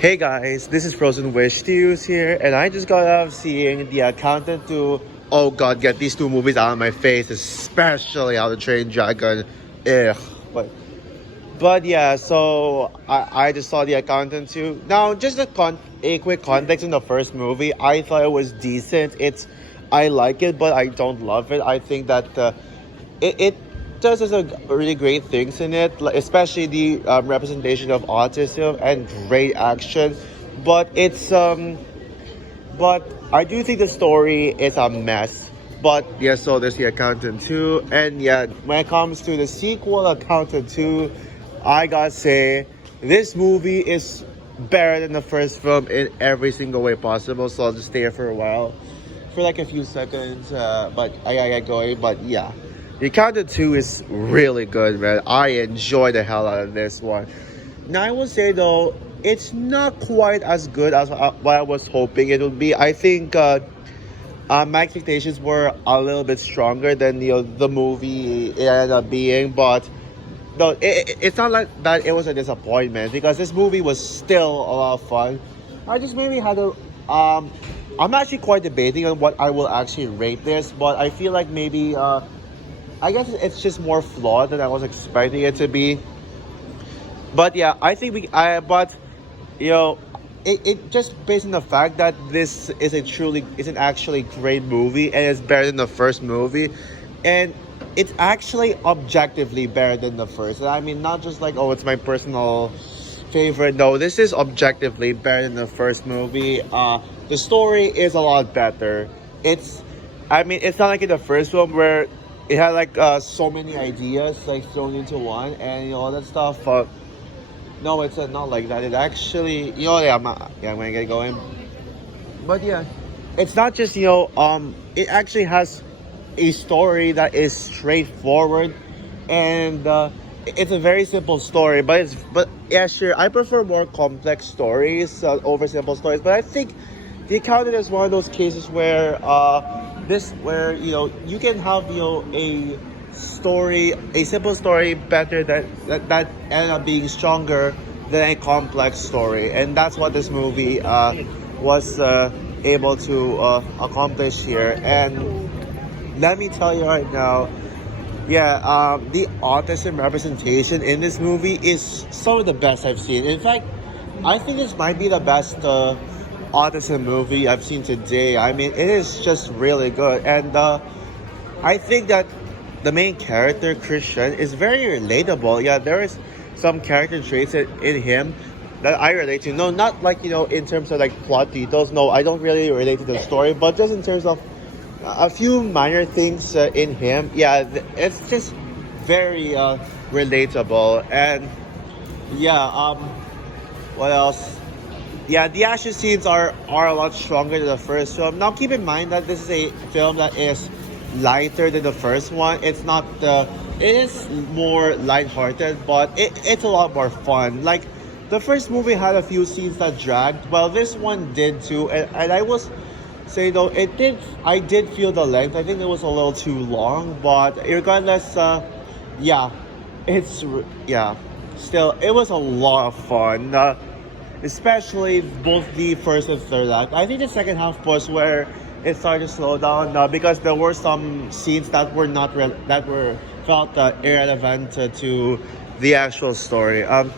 Hey guys, this is Frozen Wish Stews here, and I just got out of seeing The Accountant 2. Oh god, get these two movies out of my face, especially How to Train Dragon. Ugh. But yeah, so I just saw The Accountant 2. Now, just a quick context in the first movie, I thought it was decent. I like it, but I don't love it. I think that it does a really great things in it, like, especially the representation of autism and great action. But but I do think the story is a mess. But yeah, so there's The Accountant 2, and yeah, when it comes to the sequel, Accountant 2, I gotta say this movie is better than the first film in every single way possible. So I'll just stay here for a while, for like a few seconds. But I gotta get going. But yeah. The Accountant 2 is really good, man. I enjoy the hell out of this one. Now, I will say, though, it's not quite as good as what I was hoping it would be. I think my expectations were a little bit stronger than the movie it ended up being. But no, it's not like that it was a disappointment, because this movie was still a lot of fun. I just maybe had a... I'm actually quite debating on what I will actually rate this, but I feel like maybe... I guess it's just more flawed than I was expecting it to be. But yeah, I think but you know, it just based on the fact that this is an actually great movie and it's better than the first movie, and it's actually objectively better than the first. I mean, not just like, oh, it's my personal favorite. No, this is objectively better than the first movie. The story is a lot better. It's not like in the first film where it had like so many ideas like thrown into one and all that stuff. No, it's not like that. It actually, yeah, I'm gonna get going. But yeah, it's not just it actually has a story that is straightforward, and it's a very simple story. But yeah, sure, I prefer more complex stories over simple stories. But I think The Accountant is one of those cases where you can have a simple story better that ended up being stronger than a complex story, and that's what this movie was able to accomplish here. And let me tell you right now, yeah, the autism representation in this movie is some of the best I've seen. In fact, I think this might be the best autism movie I've seen today. I mean, it is just really good, and I think that the main character, Christian, is very relatable. Yeah, there is some character traits in him that I relate to. No, not like in terms of like plot details. No, I don't really relate to the story, but just in terms of a few minor things in him. Yeah, it's just very relatable. And yeah, what else? Yeah, the action scenes are a lot stronger than the first film. Now, keep in mind that this is a film that is lighter than the first one. It is more lighthearted, but it's a lot more fun. Like, the first movie had a few scenes that dragged. Well, this one did too, and I was say though I did feel the length. I think it was a little too long, but regardless, yeah, still, it was a lot of fun. Especially both the first and third act. I think the second half was where it started to slow down because there were some scenes that were not that were felt irrelevant to the actual story. Ben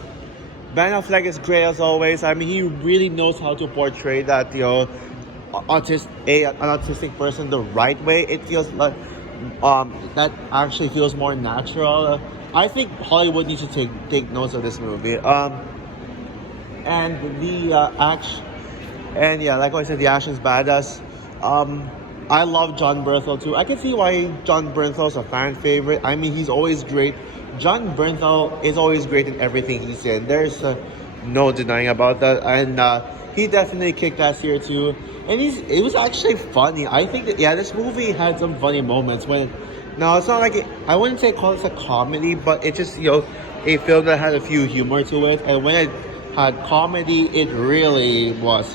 Affleck is great as always. I mean, he really knows how to portray that an autistic person the right way. It feels like that actually feels more natural. I think Hollywood needs to take notes of this movie. And the action, and yeah, like I said, the action's badass. I love John Bernthal too. I can see why John Bernthal's a fan favorite. I mean, he's always great. John Bernthal is always great in everything he's in. There's no denying about that. And he definitely kicked ass here too. And it was actually funny. I think that, yeah, this movie had some funny moments when. Now, it's not like I wouldn't say call it a comedy, but it's just a film that had a few humor to it. And when it had comedy, it really was.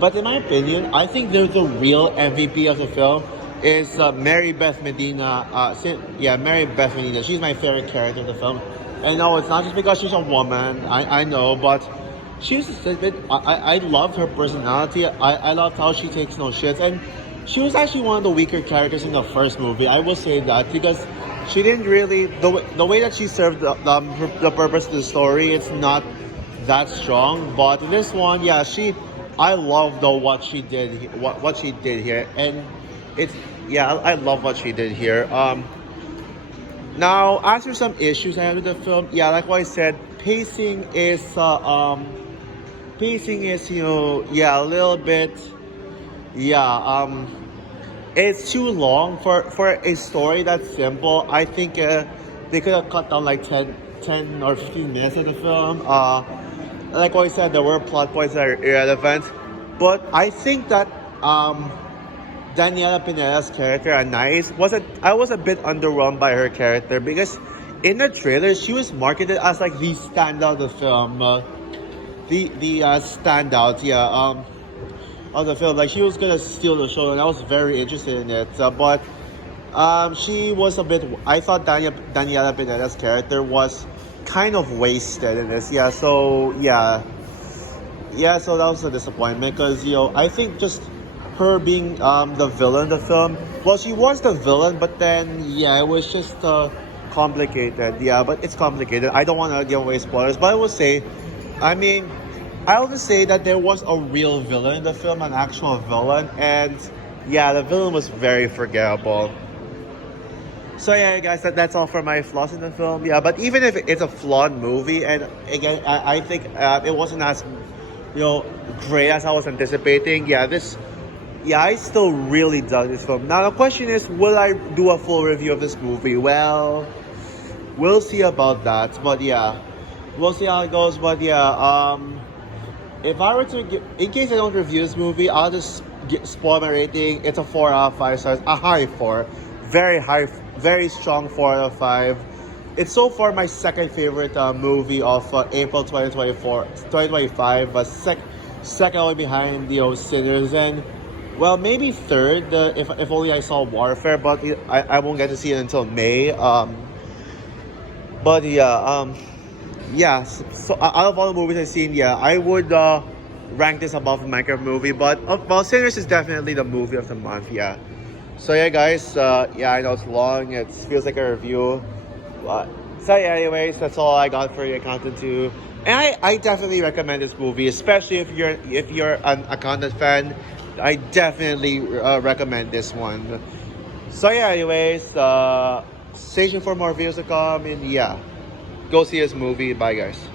But in my opinion, I think the real MVP of the film is Mary Beth Medina. Mary Beth Medina. She's my favorite character of the film. And no, it's not just because she's a woman. I know, but she was just a bit. I loved her personality. I loved how she takes no shits, and she was actually one of the weaker characters in the first movie. I will say that because she didn't really the way that she served the purpose of the story. It's not that strong, but in this one, yeah, I love though what she did, what she did here, and it's yeah, I love what she did here. Now, as for some issues I have with the film, yeah, like what I said, pacing is yeah, a little bit, yeah, it's too long for a story that's simple. I think they could have cut down like 10 or 15 minutes of the film. Like what I said, there were plot points that are irrelevant, but I think that Daniela Pineda's character, Anais, I was a bit underwhelmed by her character because in the trailer she was marketed as like the standout of the film, the standout, yeah, of the film. Like she was gonna steal the show, and I was very interested in it. But she was a bit. I thought Daniela Pineda's character was kind of wasted in this. Yeah, so yeah, yeah. So that was a disappointment because I think just her being the villain of the film. Well, she was the villain, but then yeah, it was just complicated. Yeah, but it's complicated. I don't want to give away spoilers, but I will say, I mean, I'll just say that there was a real villain in the film, an actual villain, and yeah, the villain was very forgettable. So yeah, guys, that's all for my flaws in the film. Yeah, but even if it's a flawed movie, and again, I think it wasn't as great as I was anticipating. Yeah, I still really dug this film. Now the question is, will I do a full review of this movie? Well, we'll see about that. But yeah, we'll see how it goes. But yeah, if I were to in case I don't review this movie, I'll just spoil my rating. It's a 4 out of 5 stars, a high 4, very high, very strong 4 out of 5. It's so far my second favorite movie of April 2025. Second only behind Sinners, and well, maybe third if only I saw Warfare, but I won't get to see it until May. But yeah, yeah. So out of all the movies I've seen, yeah, I would rank this above Minecraft movie. But well, Sinners is definitely the movie of the month. Yeah. So yeah, guys. Yeah, I know it's long. It feels like a review. So yeah, anyways, that's all I got for your content too. And I definitely recommend this movie, especially if you're an Accountant fan. I definitely recommend this one. So yeah, anyways, stay tuned for more videos to come, and yeah, go see this movie. Bye, guys.